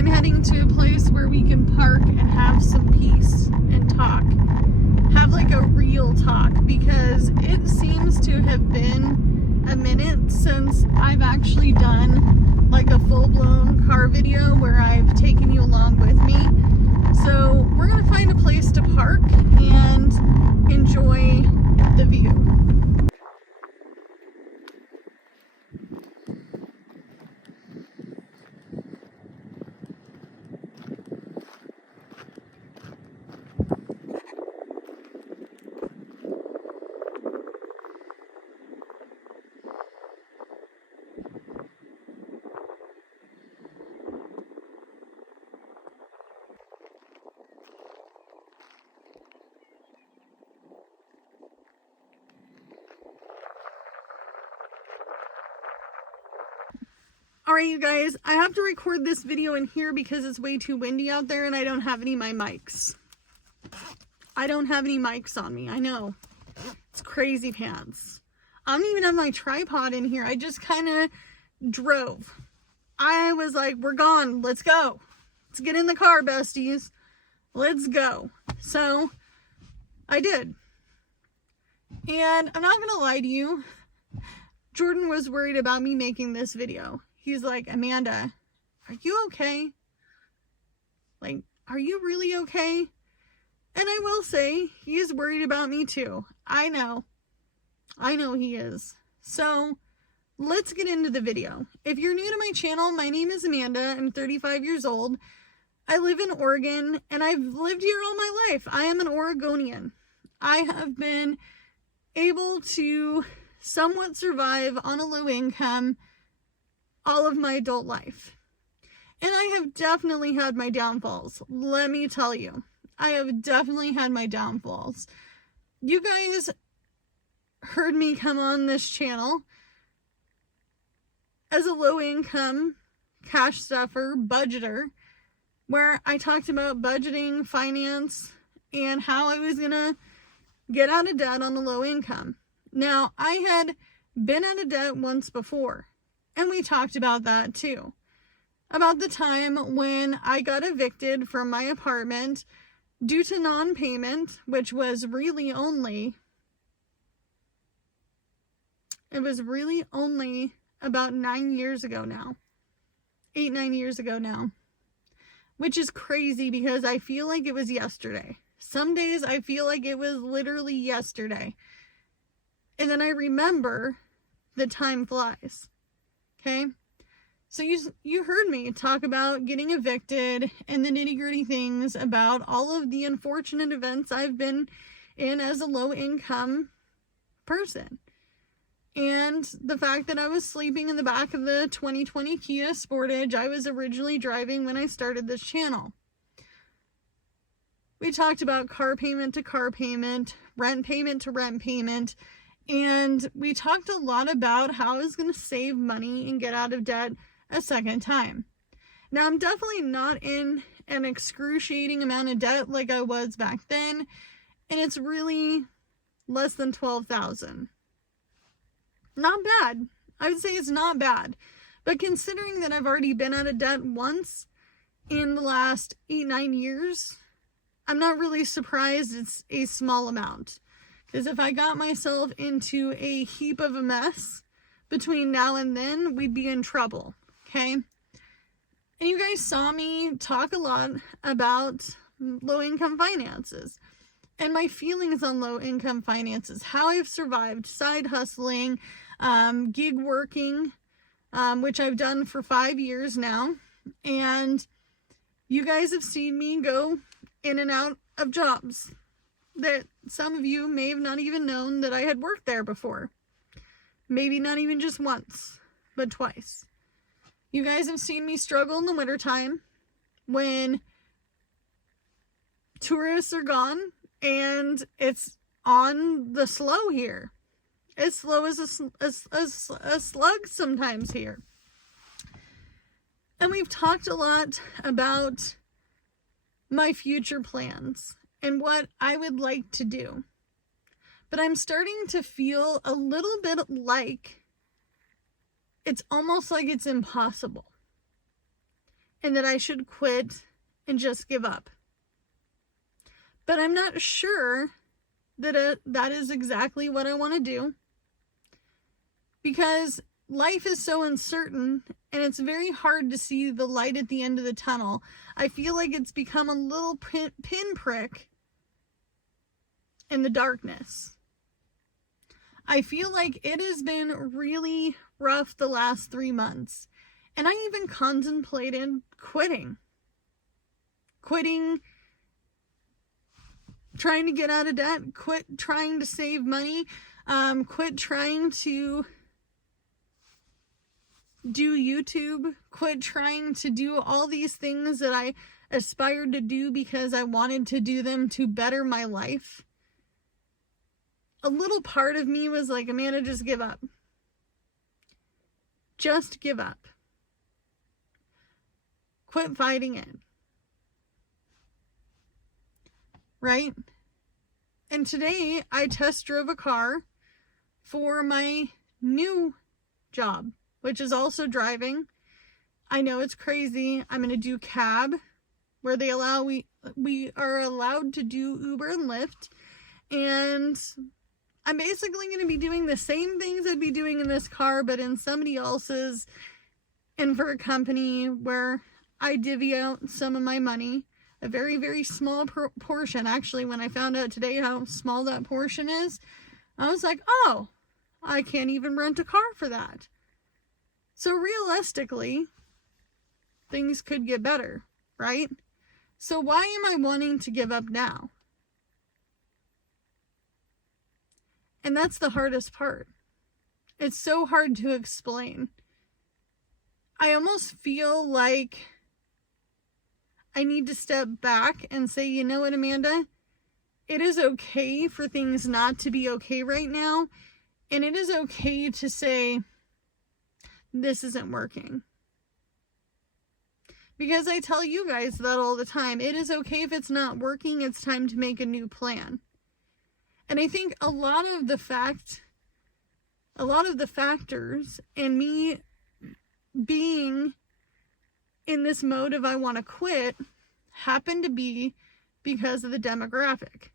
I'm heading to a place where we can park and have some peace and talk. Have like a real talk, because it seems to have been a minute since I've actually done like a full-blown car video where I've taken you along with me. So we're gonna find a place to park and enjoy the view. Alright, you guys, I have to record this video in here because it's way too windy out there and I don't have any of my mics. I don't have any mics on me. I know. It's crazy pants. I don't even have my tripod in here. I just kind of drove. I was like, we're gone. Let's go. Let's get in the car, besties. Let's go. So, I did. And I'm not going to lie to you. Jordan was worried about me making this video. He's like, Amanda, are you okay? Like, are you really okay? And I will say, he's worried about me too. I know he is. So, let's get into the video. If you're new to my channel, my name is Amanda. I'm 35 years old. I live in Oregon, and I've lived here all my life. I am an Oregonian. I have been able to somewhat survive on a low income all of my adult life. And I have definitely had my downfalls. Let me tell you, I have definitely had my downfalls. You guys heard me come on this channel as a low income cash stuffer budgeter, where I talked about budgeting, finance, and how I was gonna get out of debt on a low income. Now, I had been out of debt once before. And we talked about that too. About the time when I got evicted from my apartment due to non-payment, which was really only about 9 years ago now. 8-9 years ago now. Which is crazy because I feel like it was yesterday. Some days I feel like it was literally yesterday. And then I remember the time flies. Okay, so you heard me talk about getting evicted and the nitty-gritty things about all of the unfortunate events I've been in as a low-income person. And the fact that I was sleeping in the back of the 2020 Kia Sportage I was originally driving when I started this channel. We talked about car payment to car payment, rent payment to rent payment, and we talked a lot about how I was going to save money and get out of debt a second time. Now, I'm definitely not in an excruciating amount of debt like I was back then, and it's really less than $12,000. Not bad. I would say it's not bad. But considering that I've already been out of debt once in the last 8-9 years, I'm not really surprised it's a small amount. Because if I got myself into a heap of a mess between now and then, we'd be in trouble, okay? And you guys saw me talk a lot about low-income finances and my feelings on low-income finances, how I've survived side hustling, gig working, which I've done for 5 years now. And you guys have seen me go in and out of jobs that some of you may have not even known that I had worked there before. Maybe not even just once, but twice. You guys have seen me struggle in the wintertime when tourists are gone and it's on the slow here. As slow as a slug sometimes here. And we've talked a lot about my future plans and what I would like to do. But I'm starting to feel a little bit like it's almost like it's impossible. and that I should quit and just give up. But I'm not sure that that is exactly what I want to do, because life is so uncertain and it's very hard to see the light at the end of the tunnel. I feel like it's become a little pinprick in the darkness. I feel like it has been really rough the last 3 months. And I even contemplated quitting, trying to get out of debt, quit trying to save money, quit trying to do YouTube, quit trying to do all these things that I aspired to do because I wanted to do them to better my life. A little part of me was like, Amanda, just give up. Just give up. Quit fighting it. Right? And today I test drove a car for my new job, which is also driving. I know it's crazy. I'm going to do cab, where we are allowed to do Uber and Lyft. And I'm basically going to be doing the same things I'd be doing in this car, but in somebody else's, and for a company where I divvy out some of my money, a very, very small portion. Actually, when I found out today how small that portion is, I was like, oh, I can't even rent a car for that. So realistically, things could get better, right? So why am I wanting to give up now? And that's the hardest part. It's so hard to explain. I almost feel like I need to step back and say, you know what, Amanda? It is okay for things not to be okay right now. And it is okay to say, this isn't working. Because I tell you guys that all the time. It is okay if it's not working. It's time to make a new plan. And I think a lot of the factors and me being in this mode of I want to quit happen to be because of the demographic.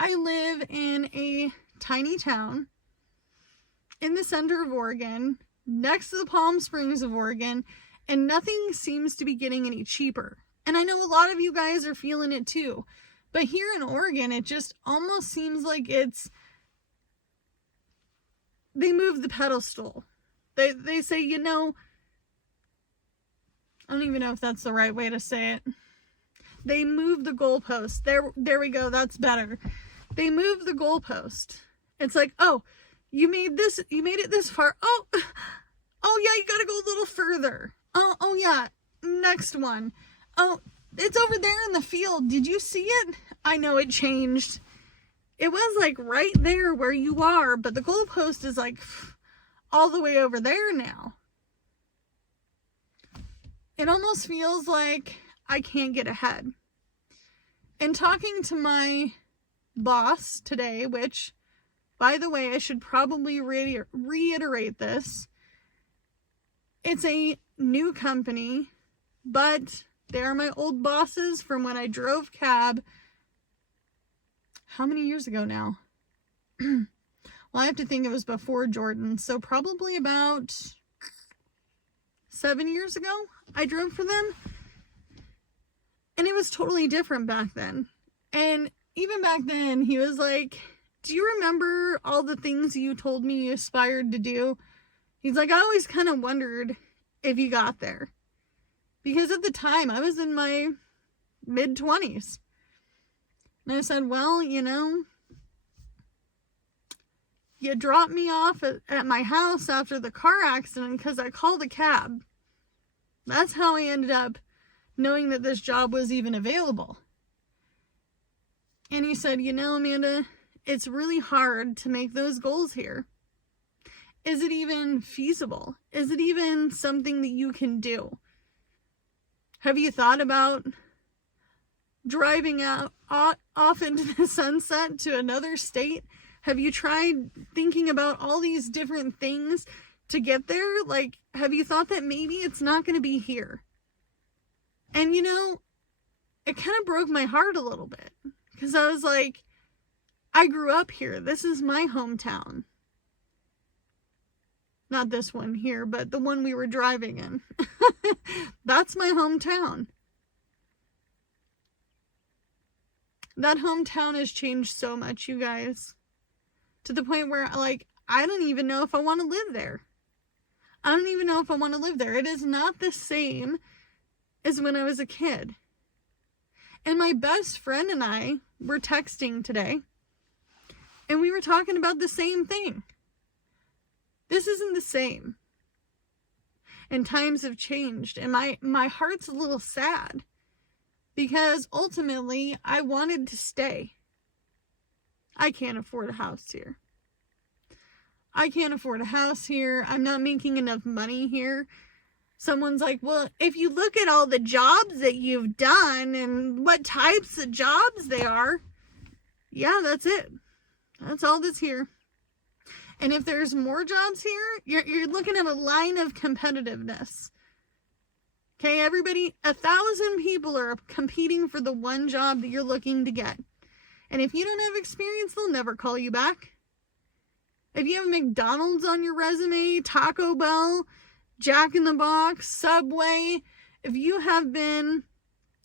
I live in a tiny town in the center of Oregon, next to the Palm Springs of Oregon, and nothing seems to be getting any cheaper. And I know a lot of you guys are feeling it too. But here in Oregon, it just almost seems like they moved the pedestal. They say, you know, I don't even know if that's the right way to say it. They moved the goalpost. There we go. That's better. They moved the goalpost. It's like, oh, you made it this far. Oh yeah, you gotta go a little further. Oh yeah, next one. Oh, it's over there in the field. Did you see it? I know it changed. It was like right there where you are, but the goalpost is like all the way over there now. It almost feels like I can't get ahead. And talking to my boss today, which, by the way, I should probably reiterate this. It's a new company, but they're my old bosses from when I drove cab. How many years ago now? Well, I have to think it was before Jordan. So probably about 7 years ago, I drove for them. And it was totally different back then. And even back then, he was like, do you remember all the things you told me you aspired to do? He's like, I always kind of wondered if you got there. Because at the time, I was in my mid-20s. And I said, well, you know, you dropped me off at my house after the car accident because I called a cab. That's how I ended up knowing that this job was even available. And he said, you know, Amanda, it's really hard to make those goals here. Is it even feasible? Is it even something that you can do? Have you thought about driving out off into the sunset to another state? Have you tried thinking about all these different things to get there? Like, have you thought that maybe it's not going to be here? And you know, it kind of broke my heart a little bit, because I was like, I grew up here. This is my hometown. Not this one here, but the one we were driving in. That's my hometown. That hometown has changed so much, you guys. To the point where, like, I don't even know if I want to live there. I don't even know if I want to live there. It is not the same as when I was a kid. And my best friend and I were texting today, and we were talking about the same thing. This isn't the same. And times have changed, and my heart's a little sad, because ultimately I wanted to stay. I can't afford a house here. I can't afford a house here. I'm not making enough money here. Someone's like, well, if you look at all the jobs that you've done and what types of jobs they are, yeah, that's it. That's all that's here. And if there's more jobs here, you're looking at a line of competitiveness. Okay, everybody, 1,000 people are competing for the one job that you're looking to get. And if you don't have experience, they'll never call you back. If you have McDonald's on your resume, Taco Bell, Jack in the Box, Subway, if you have been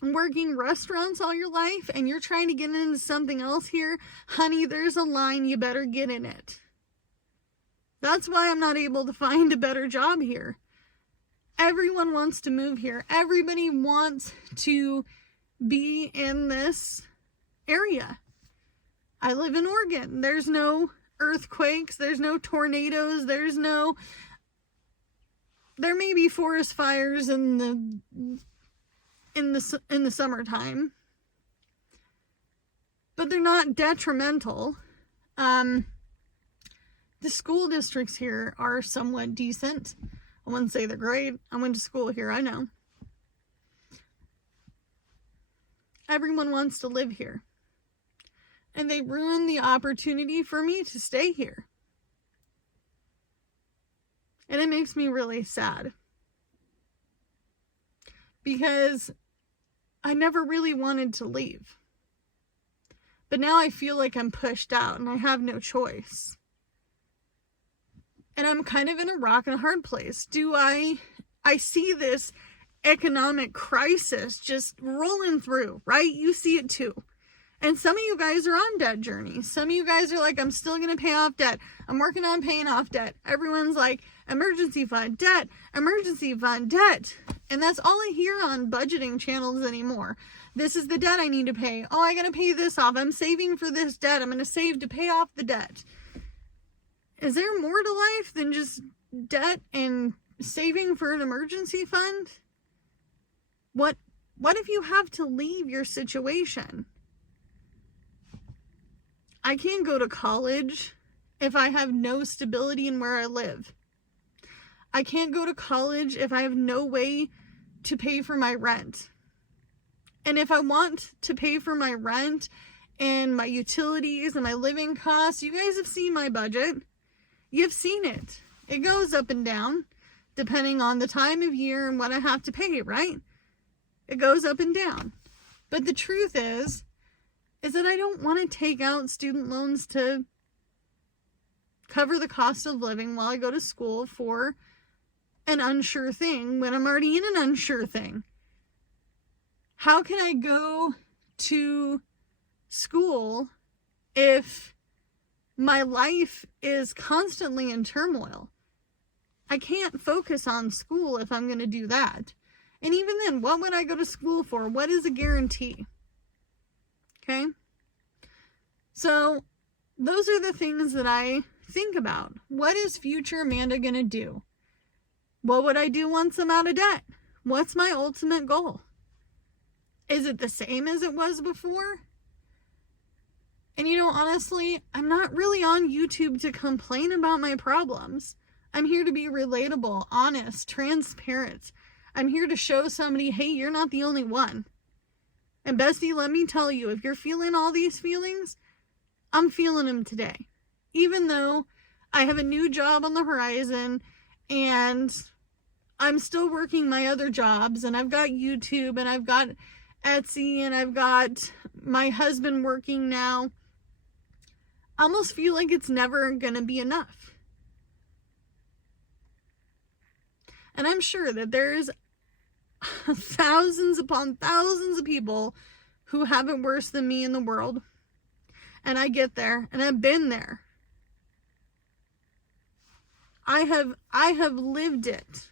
working restaurants all your life and you're trying to get into something else here, honey, there's a line, you better get in it. That's why I'm not able to find a better job here. Everyone wants to move here. Everybody wants to be in this area. I live in Oregon. There's no earthquakes. There's no tornadoes. There may be forest fires in the summertime, but they're not detrimental. The school districts here are somewhat decent. I wouldn't say they're great. I went to school here, I know. Everyone wants to live here. And they ruin the opportunity for me to stay here. And it makes me really sad. Because I never really wanted to leave. But now I feel like I'm pushed out and I have no choice. And I'm kind of in a rock and a hard place. I see this economic crisis just rolling through, right? You see it too. And some of you guys are on debt journeys. Some of you guys are like, I'm still going to pay off debt. I'm working on paying off debt. Everyone's like, emergency fund, debt, emergency fund, debt. And that's all I hear on budgeting channels anymore. This is the debt I need to pay. Oh, I got to pay this off. I'm saving for this debt. I'm going to save to pay off the debt. Is there more to life than just debt and saving for an emergency fund? What if you have to leave your situation? I can't go to college if I have no stability in where I live. I can't go to college if I have no way to pay for my rent. And if I want to pay for my rent and my utilities and my living costs, you guys have seen my budget. You've seen it. It goes up and down depending on the time of year and what I have to pay, right? It goes up and down. But the truth is that I don't want to take out student loans to cover the cost of living while I go to school for an unsure thing when I'm already in an unsure thing. How can I go to school if my life is constantly in turmoil? I can't focus on school if I'm going to do that. And even then, what would I go to school for? What is a guarantee? Okay? So, those are the things that I think about. What is future Amanda going to do? What would I do once I'm out of debt? What's my ultimate goal? Is it the same as it was before? And you know, honestly, I'm not really on YouTube to complain about my problems. I'm here to be relatable, honest, transparent. I'm here to show somebody, hey, you're not the only one. And bestie, let me tell you, if you're feeling all these feelings, I'm feeling them today. Even though I have a new job on the horizon and I'm still working my other jobs, and I've got YouTube, and I've got Etsy, and I've got my husband working now. I almost feel like it's never gonna be enough. And I'm sure that there's thousands upon thousands of people who have it worse than me in the world. And I get there, and I've been there. I have lived it.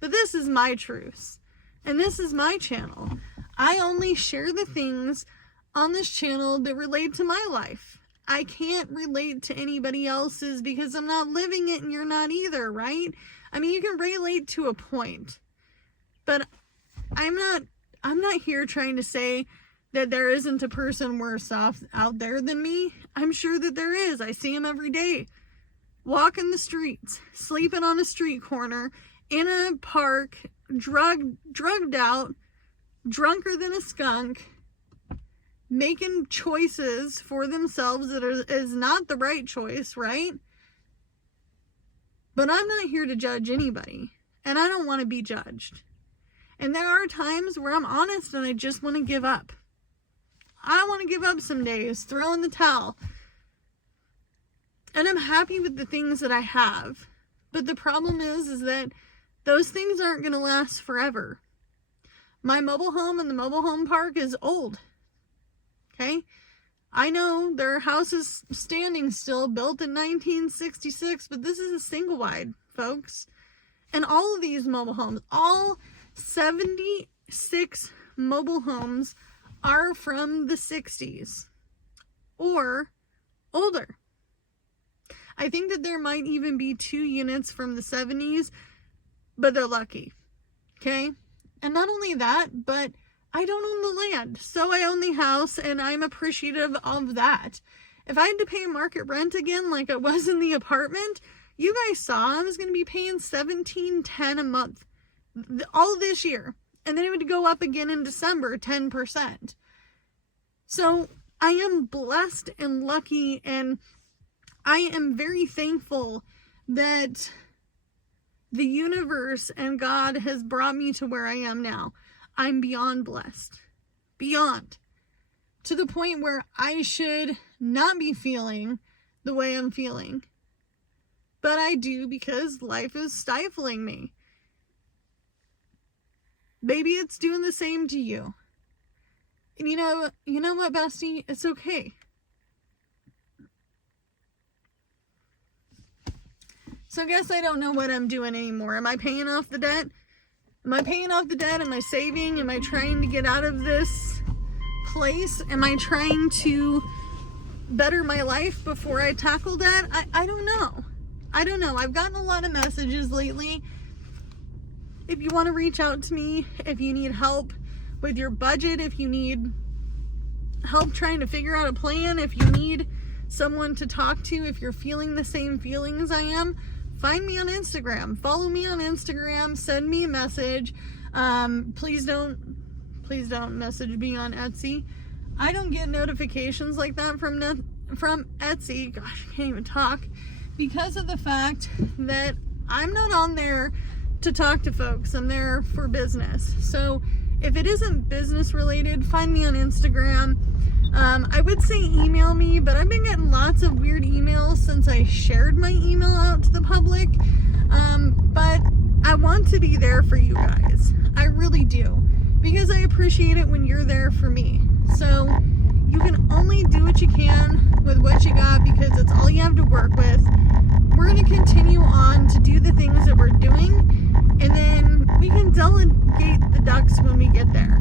But this is my truth. And this is my channel. I only share the things on this channel that relate to my life. I can't relate to anybody else's because I'm not living it and you're not either, right? I mean, you can relate to a point. But I'm not here trying to say that there isn't a person worse off out there than me. I'm sure that there is. I see them every day. Walking the streets, sleeping on a street corner, in a park, drugged out, drunker than a skunk, making choices for themselves that is not the right choice, right? But I'm not here to judge anybody, and I don't want to be judged. And there are times where I'm honest and I just want to give up. I want to give up some days, throw in the towel. And I'm happy with the things that I have. But the problem is that those things aren't going to last forever. My mobile home and the mobile home park is old. Okay? I know there are houses standing still, built in 1966, but this is a single wide, folks. And all of these mobile homes, all 76 mobile homes are from the 60s or older. I think that there might even be 2 units from the 70s, but they're lucky. Okay? And not only that, but I don't own the land, so I own the house, and I'm appreciative of that. If I had to pay market rent again like I was in the apartment, you guys saw I was going to be paying $17.10 a month all this year. And then it would go up again in December, 10%. So I am blessed and lucky, and I am very thankful that the universe and God has brought me to where I am now. I'm beyond blessed. Beyond. To the point where I should not be feeling the way I'm feeling. But I do because life is stifling me. Maybe it's doing the same to you. And you know what, bestie? It's okay. So I guess I don't know what I'm doing anymore. Am I paying off the debt? Am I paying off the debt? Am I saving? Am I trying to get out of this place? Am I trying to better my life before I tackle that? I don't know. I don't know. I've gotten a lot of messages lately. If you want to reach out to me, if you need help with your budget, if you need help trying to figure out a plan, if you need someone to talk to, if you're feeling the same feelings I am, find me on Instagram. Follow me on Instagram. Send me a message. Please don't message me on Etsy. I don't get notifications like that from Etsy. Gosh, I can't even talk. Because of the fact that I'm not on there to talk to folks. I'm there for business. So if it isn't business related, find me on Instagram. I would say email me, but I've been getting lots of weird emails since I shared my email out to the public. But I want to be there for you guys. I really do. Because I appreciate it when you're there for me. So you can only do what you can with what you got because it's all you have to work with. We're going to continue on to do the things that we're doing. And then we can delegate the ducks when we get there.